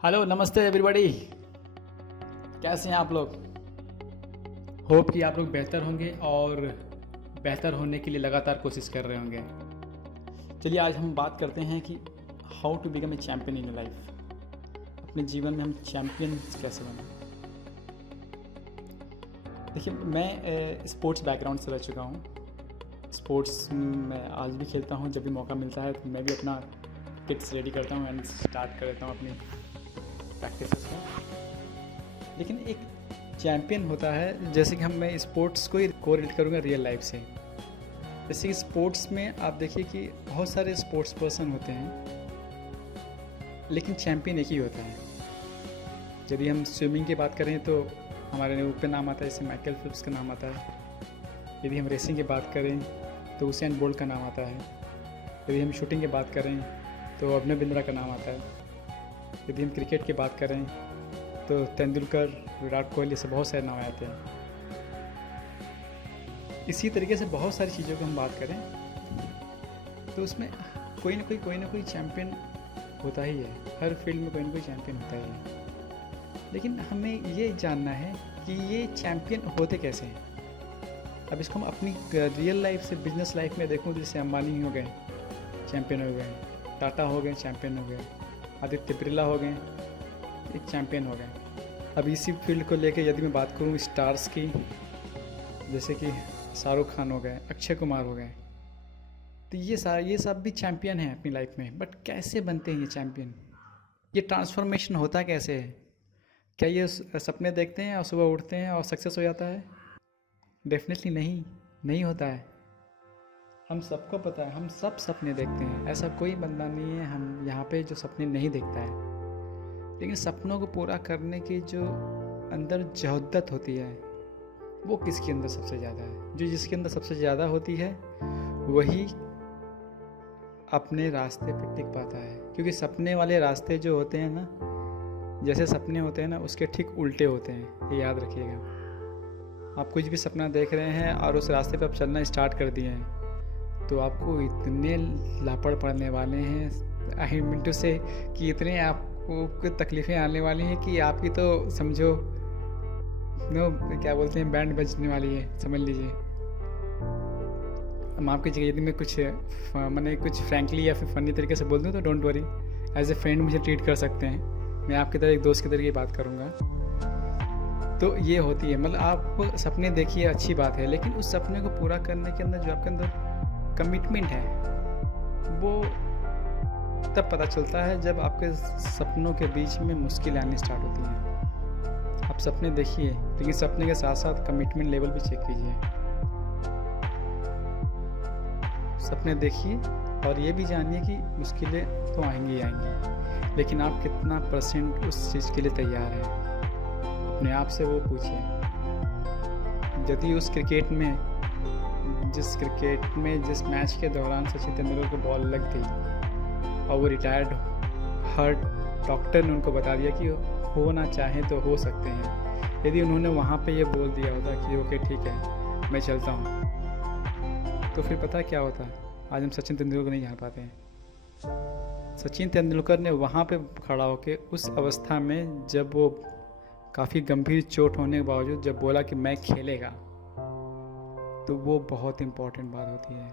Hello, नमस्ते everybody. कैसे हैं आप लोग? होप कि आप लोग बेहतर होंगे और बेहतर होने के लिए लगातार कोशिश कर रहे होंगे। चलिए आज हम बात करते हैं कि how to become a champion in life. अपने जीवन में हम चैम्पियन कैसे बने। देखिए, मैं स्पोर्ट्स बैकग्राउंड से रह चुका हूँ। स्पोर्ट्स में आज भी खेलता हूँ। जब भी मौका मिलता है तो मैं भी अपना किट्स रेडी करता हूँ एंड स्टार्ट कर देता हूँ अपनी प्रैक्टिस को। लेकिन एक चैम्पियन होता है, जैसे कि मैं स्पोर्ट्स को ही कोरिलेट करूँगा रियल लाइफ से। जैसे कि स्पोर्ट्स में आप देखिए कि बहुत सारे स्पोर्ट्स पर्सन होते हैं, लेकिन चैम्पियन एक ही होता है। यदि हम स्विमिंग की बात करें तो हमारे ऊपर नाम आता है, जैसे माइकल फिलिप्स का नाम आता है। यदि हम रेसिंग की बात करें तो उसेन बोल्ट का नाम आता है। यदि हम शूटिंग की बात करें तो अभिनव बिंद्रा का नाम आता है। यदि हम क्रिकेट की बात करें तो तेंदुलकर, विराट कोहली, से बहुत सारे नाम आते हैं। इसी तरीके से बहुत सारी चीज़ों की हम बात करें तो उसमें कोई ना कोई चैम्पियन होता ही है। हर फील्ड में कोई ना कोई चैम्पियन होता ही है। लेकिन हमें ये जानना है कि ये चैम्पियन होते कैसे हैं। अब इसको हम अपनी रियल लाइफ से बिजनेस लाइफ में देखूं तो जैसे अंबानी हो गए, चैम्पियन हो गए, टाटा हो गए, चैम्पियन हो गए, आदित्य बिरला हो गए, एक चैम्पियन हो गए। अब इसी फील्ड को लेके यदि मैं बात करूं स्टार्स की, जैसे कि शाहरुख खान हो गए, अक्षय कुमार हो गए, तो ये सब भी चैम्पियन हैं अपनी लाइफ में। बट कैसे बनते हैं ये चैम्पियन? ये ट्रांसफॉर्मेशन होता कैसे है? क्या ये सपने देखते हैं और सुबह उठते हैं और सक्सेस हो जाता है? डेफिनेटली नहीं होता है। हम सबको पता है, हम सब सपने देखते हैं। ऐसा कोई बंदा नहीं है हम यहाँ पे जो सपने नहीं देखता है। लेकिन सपनों को पूरा करने की जो अंदर जहद्दत होती है वो किसके अंदर सबसे ज़्यादा है? जो जिसके अंदर सबसे ज़्यादा होती है वही अपने रास्ते पे टिक पाता है। क्योंकि सपने वाले रास्ते जो होते हैं ना, जैसे सपने होते हैं ना, उसके ठीक उल्टे होते हैं। ये याद रखिएगा। आप कुछ भी सपना देख रहे हैं और उस रास्ते पे आप चलना स्टार्ट कर दिए हैं तो आपको इतने लापड़ पड़ने वाले हैं, आई मीन टू से, कि इतने आपको तकलीफ़ें आने वाली हैं कि आपकी तो समझो क्या बोलते हैं, बैंड बजने वाली है, समझ लीजिए। माफ़ कीजिएगा यदि मैं कुछ फ्रैंकली या फिर फ़नी तरीके से बोल दूँ तो don't worry, as a friend मुझे ट्रीट कर सकते हैं। मैं आपकी तरह एक दोस्त की तरह की बात करूँगा। तो ये होती है, मतलब आप सपने देखिए, अच्छी बात है, लेकिन उस सपने को पूरा करने के अंदर जो आपके अंदर कमिटमेंट है वो तब पता चलता है जब आपके सपनों के बीच में मुश्किल आनी स्टार्ट होती हैं। आप सपने देखिए, लेकिन सपने के साथ साथ कमिटमेंट लेवल भी चेक कीजिए। सपने देखिए और ये भी जानिए कि मुश्किलें तो आएंगी ही आएंगी, लेकिन आप कितना % उस चीज़ के लिए तैयार हैं, अपने आप से वो पूछिए। यदि जिस मैच के दौरान सचिन तेंदुलकर को बॉल लग गई और वो रिटायर्ड, हर्ट, डॉक्टर ने उनको बता दिया कि होना चाहे तो हो सकते हैं। यदि उन्होंने वहाँ पे ये बोल दिया होता कि ओके ठीक है मैं चलता हूँ, तो फिर पता क्या होता? आज हम सचिन तेंदुलकर को नहीं जान पाते हैं। सचिन तेंदुलकर ने वहाँ पे खड़ा होकर उस अवस्था में, जब वो काफ़ी गंभीर चोट होने के बावजूद जब बोला कि मैं खेलेगा, तो वो बहुत इम्पोर्टेंट बात होती है।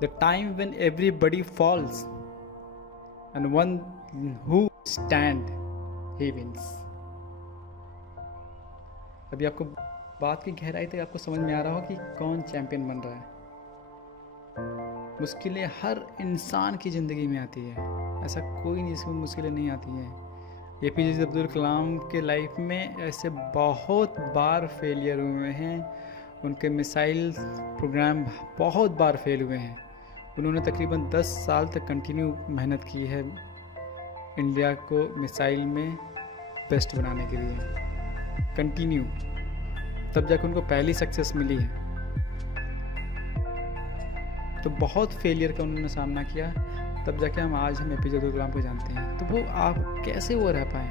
The time when everybody falls and one who stand he wins. अभी आपको बात की गहराई तक आपको समझ में आ रहा हो कि कौन चैंपियन बन रहा है। मुश्किलें हर इंसान की ज़िंदगी में आती है, ऐसा कोई नहीं जिसको मुश्किलें नहीं आती हैं। APJ अब्दुल कलाम के लाइफ में ऐसे बहुत बार फेलियर हुए हैं। उनके मिसाइल प्रोग्राम बहुत बार फेल हुए हैं। उन्होंने तकरीबन 10 साल तक कंटिन्यू मेहनत की है इंडिया को मिसाइल में बेस्ट बनाने के लिए, कंटिन्यू। तब जाकर उनको पहली सक्सेस मिली है। तो बहुत फेलियर का उन्होंने सामना किया, तब जाके आज हम APJ अब्दुल कलाम को जानते हैं। तो वो आप कैसे वो रह पाए?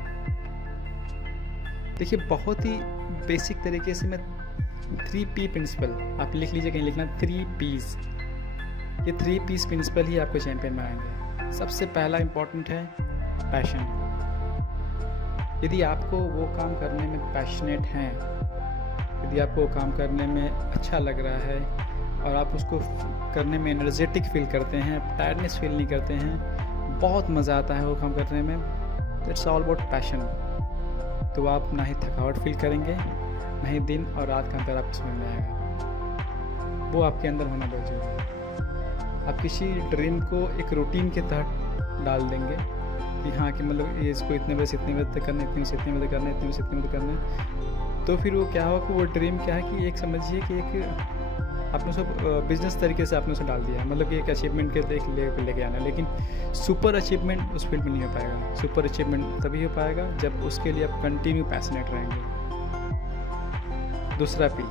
देखिए, बहुत ही बेसिक तरीके से मैं 3P प्रिंसिपल, आप लिख लीजिए, कहीं लिखना 3 P's। ये 3 P's प्रिंसिपल ही आपको चैंपियन बनाएंगे। सबसे पहला इम्पॉर्टेंट है पैशन। यदि आपको वो काम करने में पैशनेट हैं, यदि आपको वो काम करने में अच्छा लग रहा है और आप उसको करने में एनर्जेटिक फील करते हैं, टायर्डनेस फील नहीं करते हैं, बहुत मज़ा आता है वो काम करने में, इट्स ऑल अबाउट पैशन। तो आप ना ही थकावट फील करेंगे, ना ही दिन और रात का अंतर आपको समझ में आएगा। वो आपके अंदर होना बहुत जरूरी है। आप किसी ड्रीम को एक रूटीन के तहत डाल देंगे कि हाँ कि मतलब ये इसको इतने बजे से इतने बजे तक करना, इतने बजे से इतने बजे करना, इतने बजे से इतने बजे करना, तो फिर वो क्या होगा कि वो ड्रीम क्या है कि एक समझिए कि एक आपने उसे बिजनेस तरीके से आपने उसे डाल दिया, मतलब कि एक अचीवमेंट के लेके आना, लेकिन सुपर अचीवमेंट उस फील्ड में नहीं हो पाएगा। सुपर अचीवमेंट तभी हो पाएगा जब उसके लिए आप कंटिन्यू पैशनेट रहेंगे। दूसरा पी,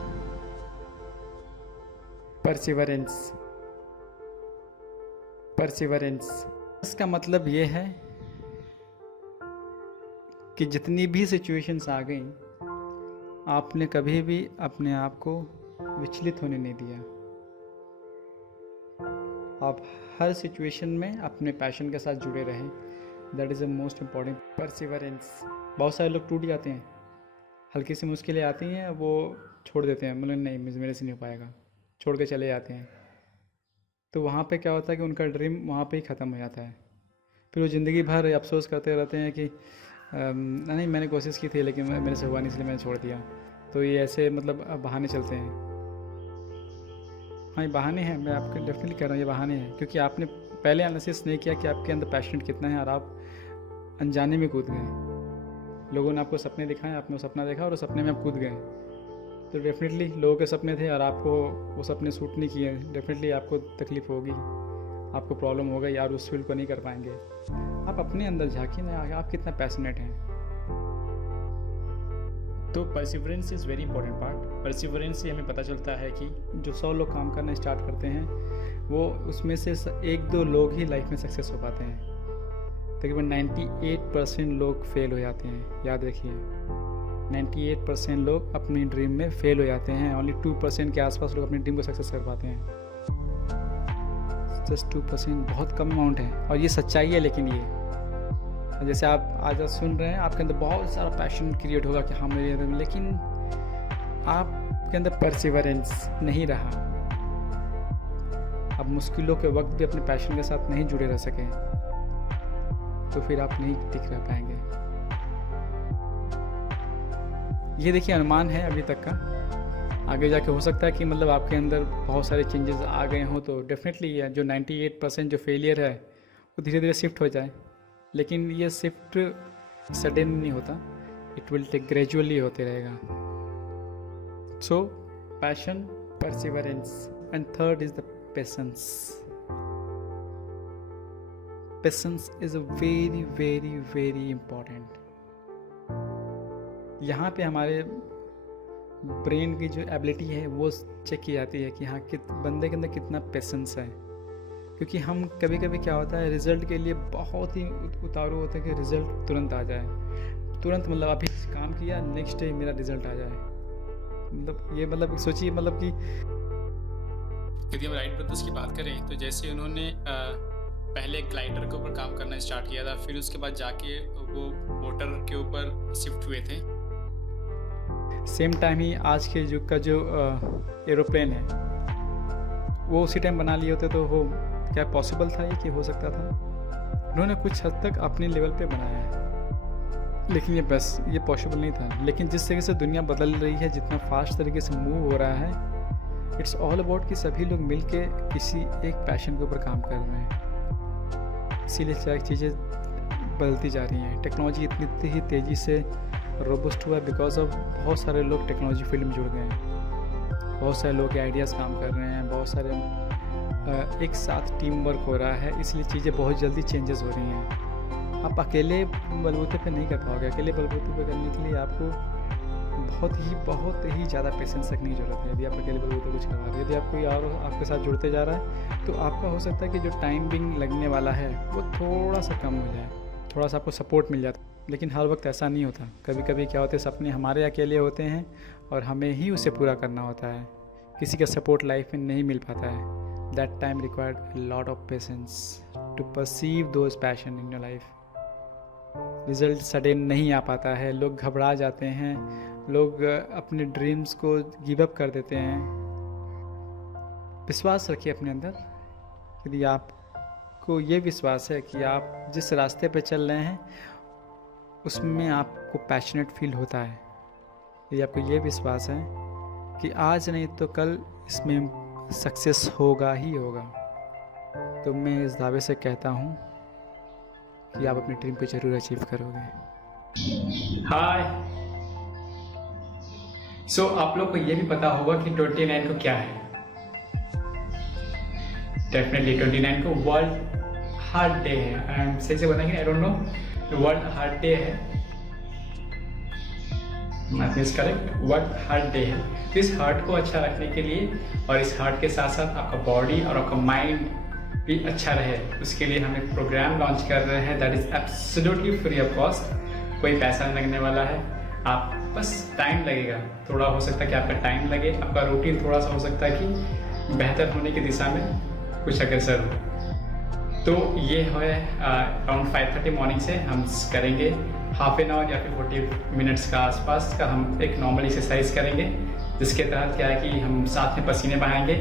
परसिवरेंस। परसिवरेंस इसका मतलब ये है कि जितनी भी सिचुएशंस आ गई, आपने कभी भी अपने आप को विचलित होने नहीं दिया। आप हर सिचुएशन में अपने पैशन के साथ जुड़े रहें। That is the most important, perseverance. बहुत सारे लोग टूट जाते हैं, हल्की सी मुश्किलें आती हैं वो छोड़ देते हैं, मतलब नहीं मेरे से नहीं हो पाएगा, छोड़ के चले जाते हैं। तो वहाँ पे क्या होता है कि उनका ड्रीम वहाँ पे ही ख़त्म हो जाता है। फिर वो ज़िंदगी भर अफसोस करते रहते हैं कि नहीं मैंने कोशिश की थी लेकिन मेरे से हुआ नहीं इसलिए मैंने छोड़ दिया। तो ये ऐसे मतलब बहाने चलते हैं। हाँ ये बहाने हैं, मैं आपको डेफिनेटली कह रहा हूँ ये बहाने हैं, क्योंकि आपने पहले एनालिसिस नहीं किया कि आपके अंदर पैशन कितना है और आप अनजाने में कूद गए। लोगों ने आपको सपने दिखाए, आपने वो सपना देखा और उस सपने में आप कूद गए। तो डेफिनेटली लोगों के सपने थे और आपको वो सपने सूट नहीं किए, डेफिनेटली आपको तकलीफ़ होगी, आपको प्रॉब्लम होगा यार, उस फील्ड को नहीं कर पाएंगे। आप अपने अंदर झांकिए ना, आप कितना पैशनेट हैं। तो perseverance is very important part. Perseverance से हमें पता चलता है कि जो 100 लोग काम करना स्टार्ट करते हैं वो उसमें से 1-2 लोग ही लाइफ में सक्सेस हो पाते हैं। तकरीबन 98% लोग फेल हो जाते हैं। याद रखिए 98% लोग अपनी ड्रीम में फेल हो जाते हैं। ओनली 2% के आसपास लोग अपनी ड्रीम को सक्सेस कर पाते हैं। जस्ट 2%, बहुत कम अमाउंट है और ये सच्चाई है। लेकिन ये जैसे आप आज सुन रहे हैं, आपके अंदर बहुत सारा पैशन क्रिएट होगा कि हाँ मेरे अंदर, लेकिन आपके अंदर परसिवरेंस नहीं रहा, आप मुश्किलों के वक्त भी अपने पैशन के साथ नहीं जुड़े रह सके, तो फिर आप नहीं टिक रह पाएंगे। ये देखिए अनुमान है अभी तक का, आगे जाके हो सकता है कि मतलब आपके अंदर बहुत सारे चेंजेस आ गए हों, तो डेफिनेटली ये जो 98% जो फेलियर है वो धीरे धीरे शिफ्ट हो जाए। लेकिन ये शिफ्ट सडन नहीं होता, इट विल टेक ग्रेजुअली होते रहेगा। सो passion, perseverance and third is the patience. Patience is a very very very important. यहाँ पे हमारे ब्रेन की जो एबिलिटी है वो चेक की जाती है कि हाँ बंदे के अंदर कितना पेशेंस है। क्योंकि हम कभी कभी क्या होता है, रिज़ल्ट के लिए बहुत ही उतारू होते हैं कि रिज़ल्ट तुरंत आ जाए, तुरंत मतलब अभी काम किया नेक्स्ट डे मेरा रिज़ल्ट आ जाए। मतलब ये मतलब सोचिए, मतलब कि यदि हम राइट ब्रदर्स की बात करें तो जैसे उन्होंने पहले ग्लाइडर के ऊपर काम करना स्टार्ट किया था, फिर उसके बाद जाके वो मोटर के ऊपर शिफ्ट हुए थे। सेम टाइम ही आज के युग का जो एरोप्लेन है वो उसी टाइम बना लिए होते तो वो क्या पॉसिबल था ये कि हो सकता था। उन्होंने कुछ हद तक अपने लेवल पे बनाया है, लेकिन ये पॉसिबल नहीं था। लेकिन जिस तरीके से दुनिया बदल रही है, जितना फास्ट तरीके से मूव हो रहा है, इट्स ऑल अबाउट कि सभी लोग मिलके किसी एक पैशन के ऊपर काम कर रहे हैं। इसीलिए सारी चीज़ें बदलती जा रही हैं। टेक्नोलॉजी इतनी ही तेज़ी से रोबस्ट हुआ है बिकॉज ऑफ बहुत सारे लोग टेक्नोलॉजी फील्ड में जुड़ गए हैं, बहुत सारे लोग के आइडियाज़ काम कर रहे हैं, बहुत सारे एक साथ टीम वर्क हो रहा है, इसलिए चीज़ें बहुत जल्दी चेंजेस हो रही हैं। आप अकेले बलबूते पे नहीं कर पाओगे। अकेले बलबूते पे करने के लिए आपको बहुत ही ज़्यादा पेशेंस रखने की ज़रूरत है। यदि आप अकेले बलबूते कुछ करवा रहे हैं, यदि आप कोई और आपके साथ जुड़ते जा रहा है, तो आपका हो सकता है कि जो टाइम बिंग लगने वाला है वो थोड़ा सा कम हो जाए, थोड़ा सा आपको सपोर्ट मिल जाता है। लेकिन हर वक्त ऐसा नहीं होता। कभी कभी क्या होते हैं, सपने हमारे अकेले होते हैं और हमें ही उसे पूरा करना होता है। किसी का सपोर्ट लाइफ में नहीं मिल पाता है। That time required a lot of patience to perceive those passion in your life. Result sudden नहीं आ पाता है, लोग घबरा जाते हैं, लोग अपने ड्रीम्स को गिव अप कर देते हैं। विश्वास रखिए अपने अंदर। यदि आपको ये विश्वास है कि आप जिस रास्ते पे चल रहे हैं उसमें आपको पैशनेट फील होता है, यदि आपको ये विश्वास है कि आज नहीं तो कल इसमें सक्सेस होगा ही होगा, तो मैं इस दावे से कहता हूँ कि आप अपने ड्रीम को ज़रूर अचीव करोगे। हाय। सो आप लोग को ये भी पता होगा कि 29 को क्या है। डेफिनेटली 29 को वर्ल्ड हार्ट डे है। सही से बताएंगे, I don't know, world heart day है। करेक्ट, वर्ल्ड हार्ट डे है। तो इस हार्ट को अच्छा रखने के लिए और इस हार्ट के साथ साथ आपका बॉडी और आपका माइंड भी अच्छा रहे, उसके लिए हम एक प्रोग्राम लॉन्च कर रहे हैं that is absolutely free of cost. कोई पैसा नहीं लगने वाला है, आप बस टाइम लगेगा, थोड़ा हो सकता है कि आपका टाइम लगे, आपका रूटीन थोड़ा सा हो सकता है कि बेहतर होने की दिशा में कुछ अग्रसर हो। तो ये है अराउंड 5:30 मॉर्निंग से हम करेंगे, हाफ एन आवर या फिर 40 मिनट्स का आसपास का हम एक नॉर्मल एक्सरसाइज करेंगे, जिसके तहत क्या है कि हम साथ में पसीने बहाएंगे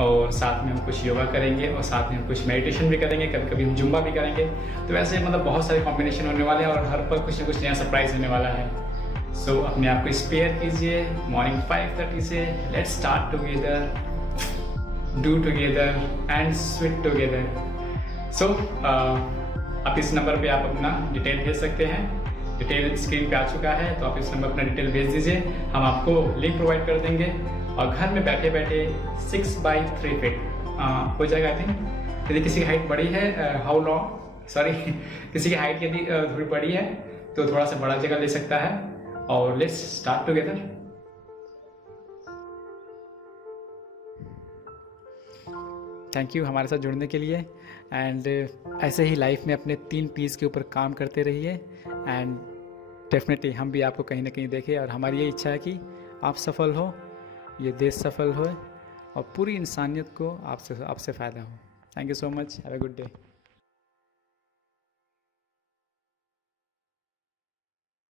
और साथ में हम कुछ योगा करेंगे और साथ में हम कुछ मेडिटेशन भी करेंगे, कभी कभी हम जुम्बा भी करेंगे। तो वैसे मतलब बहुत सारे कॉम्बिनेशन होने वाले हैं और हर पर कुछ ना कुछ नया सरप्राइज होने वाला है। सो अपने आप को स्पेयर कीजिए मॉर्निंग 5:30 से। Let's start together, do together and sweet together. So आप इस नंबर पे आप अपना डिटेल भेज सकते हैं। डिटेल स्क्रीन पे आ चुका है, तो आप इस नंबर पर अपना डिटेल भेज दीजिए, हम आपको लिंक प्रोवाइड कर देंगे और घर में बैठे बैठे 6x3 फीट हो जाएगा आई थिंक। यदि किसी की हाइट बड़ी है, किसी की हाइट यदि थोड़ी बड़ी है तो थोड़ा सा बड़ा जगह ले सकता है। और let's start together. Thank you हमारे साथ जुड़ने के लिए। एंड ऐसे ही लाइफ में अपने 3 P's के ऊपर काम करते रहिए एंड डेफिनेटली हम भी आपको कहीं ना कहीं देखें। और हमारी ये इच्छा है कि आप सफल हो, ये देश सफल हो और पूरी इंसानियत को आपसे फ़ायदा हो। Thank you so much, have a good day.